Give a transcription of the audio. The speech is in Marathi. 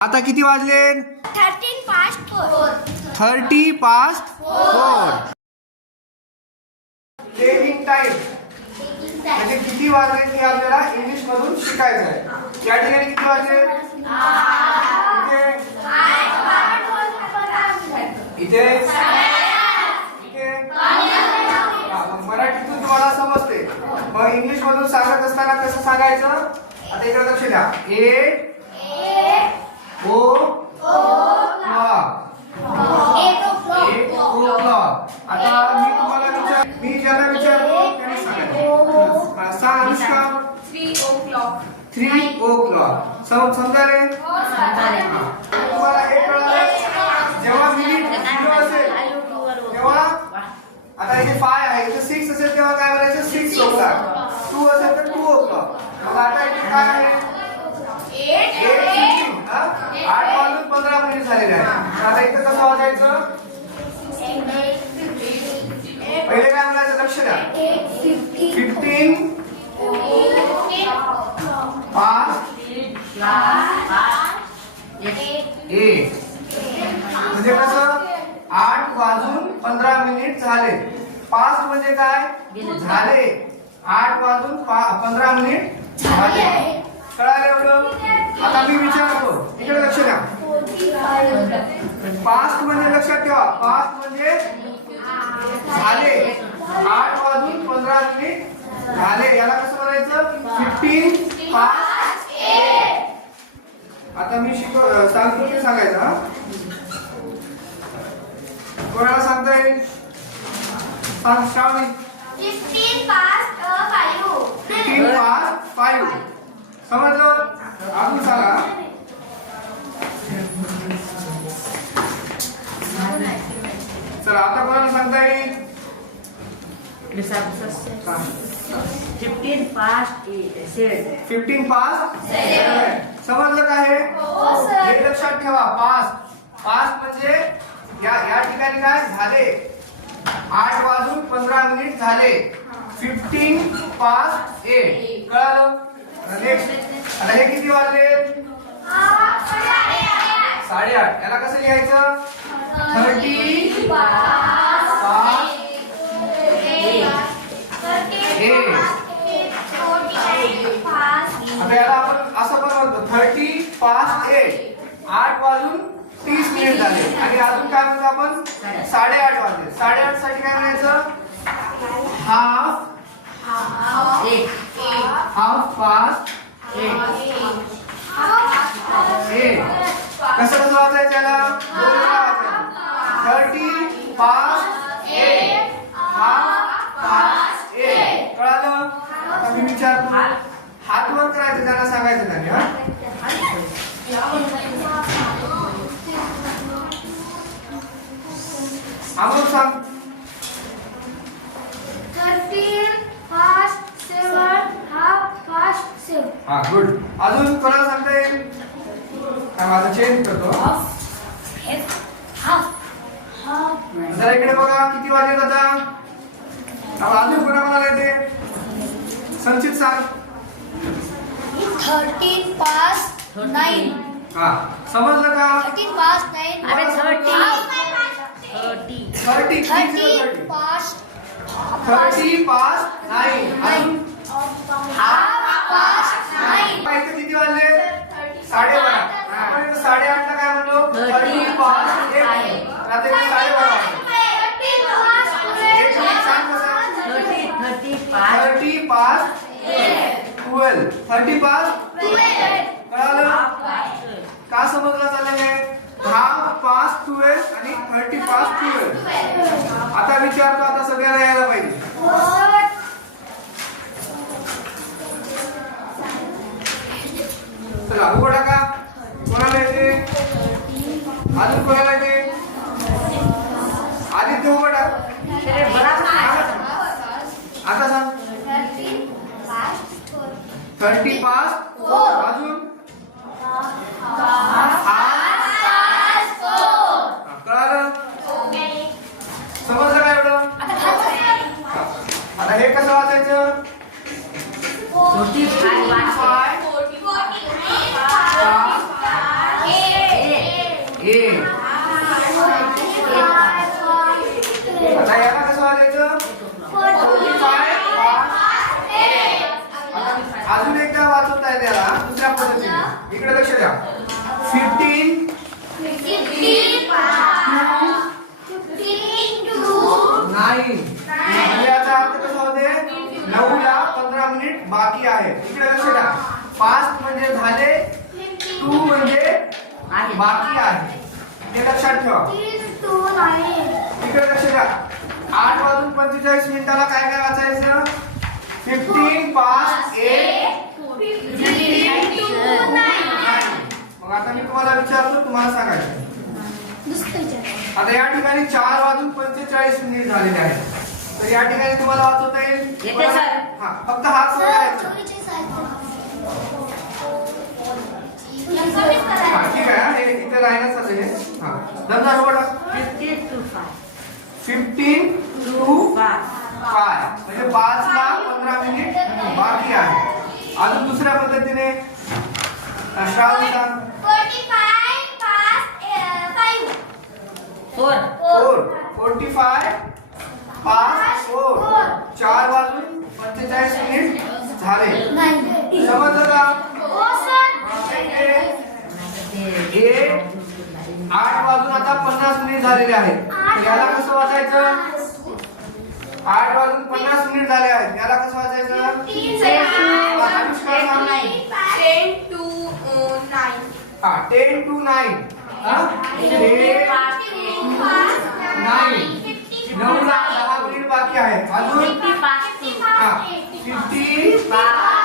आता किती वाजले? 13 past 4. 30 past 4. टेकिंग टाइम म्हणजे किती वाजले हे आपल्याला इंग्लिश मधून शिकायचं आहे. या ठिकाणी किती वाजले? इथे मराठीतून तुम्हाला समजते, मग इंग्लिश मधून सांगत असताना कसं सांगायचं? आता इकडे लक्ष द्या. 8 o'clock. आता मी ज्यांना विचारतो त्यांनी सांगायचं. सांग अनुष्का. 3 o'clock. 3 o'clock. समजाले? तुम्हाला एक कळलं? जेव्हा मिनिट 0 असेल तेव्हा आता इथे 5 आहे, इथे 6 असेल तेव्हा काय म्हणायचं? 6 o'clock. 2 असेल तर 2 o'clock. मग आता इथे काय आहे? 8 वाजून 15 मिनिट झालेले आहे. आता इथं कसं वाजायचं? पहिले काय म्हणायचं? लक्ष द्या. 15 past 8 म्हणजे कसं? 8 वाजून 15 मिनिट झाले. पास्ट म्हणजे काय? झाले. 8 वाजून 15 मिनिट झाले. कळालं एवढं? आता मी विचारतो, इकडे लक्ष द्या. पास्ट म्हणजे लक्षात ठेवा, पास्ट म्हणजे झाले. 8 वाजून 15 मिनिट झाले. याला कसं म्हणायचं? 15 past 8. आता मी सांगतो ते सांगायचं. कोणाला सांगता येईल? सांग श्रावणी. 15 past 5. 15 past 5. समजलं? अजून सांगा. चला आता कोणाला सांगता येईल? 15 past 7. 15 past 7. समजलं का हे? हे लक्षात ठेवा. पास्ट म्हणजे या ठिकाणी काय झाले? 8 वाजून 15 मिनिट झाले. 15 past 8. कळालं? नेक्स्ट. आता हे किती वाजले? 8:30. याला कसं लिहायचं? 30 past 8. आता याला आपण असं पण म्हणतो 30 past 8. 8 वाजून 30 मिनिट झाले. आणि अजून काय म्हणतो आपण? 8:30 वाजले. 8:30 साठी काय म्हणायचं? Half past 8. कसं वाचायचं याला? 30 past 8. Half past 8. कळालं? आता मी विचारतो, हात वर करायचं, त्याला सांगायचं नाही. अमोल सांग. 13 past 7. Half past 7. हा, गुड. अजून कोणाला सांगता येईल? माझा चेंज करतो. जरा इकडे बघा, किती वाजले आता? अजून कोणाला येते? संचित सांग. 13 past 9. हा, समजलं का? 13 past 9. अरे 30 past 30 past 9. अजून half past 9. इथे किती वाजले? 12:30. आपण इथे 8:30 ला काय म्हणलो? 30 past 8. आता इथे 12:30 वाजले. 13 past एक मिनिट सांग कसं? 30 past 12. 30 past 12. कळालं? का समजलं चाललं हे? हाफ past 12 आणि 30 past 12. आता विचारतो, आता सगळ्यांना यायला पाहिजे. चला उघडा का? कोणाला येते? अजून कोणाला येते? आदित्य उघडा. आता सांग. 30 past 4. अजून कळालं? समजलं काय एवढं? आता हे कसं वाचायचं? 45 45 8 ए. आता याला कसं वाचायचं? 45 पास ए. आता अजून एकदा वाचवता येईल याला दुसऱ्या पद्धतीने. इकडे लक्ष द्या. 15 9. म्हणजे याचा अर्थ कसा होते? 9 ला 15 मिनिट बाकी आहे. इकडे लक्ष द्या. पास्ट म्हणजे झाले, टू म्हणजे बाकी आहे. हे लक्षात ठेवा. इकडे लक्ष द्या. 8 वाजून 45 मिनिटाला काय काय वाचायचं? 15 पास ए. मग आता मी तुम्हाला विचारतो, तुम्हाला सांगायचं. आता या ठिकाणी 4 वाजून 45 मिनिट झालेले आहेत. तर या ठिकाणी तुम्हाला वाचवता येईल. येते सर. हा, फक्त हात वर करायचा. हा, ठीक आहे. हे इथे राहिलंच आता हे. हा, दंगा बोला. 15 to 5. 15 to 5 म्हणजे 5 ला 15 मिनिट बाकी आहे. अजून दुसऱ्या पद्धतीने श्रावण सांग. 45 पास 4. 4 वाजून 45 मिनिट झाले. समजलं का? हे 8 वाजून आता 50 मिनिट झालेले आहेत. याला कसं वाचायचं? 8 वाजून 50 मिनिट झाले आहेत. याला कसं वाचायचं? अनुष्का सांग. 10 to 9. हा, 10 to 9. हा? 10 9. 9 ला 10 मिनिट बाकी आहे. अजून 50 हा, 50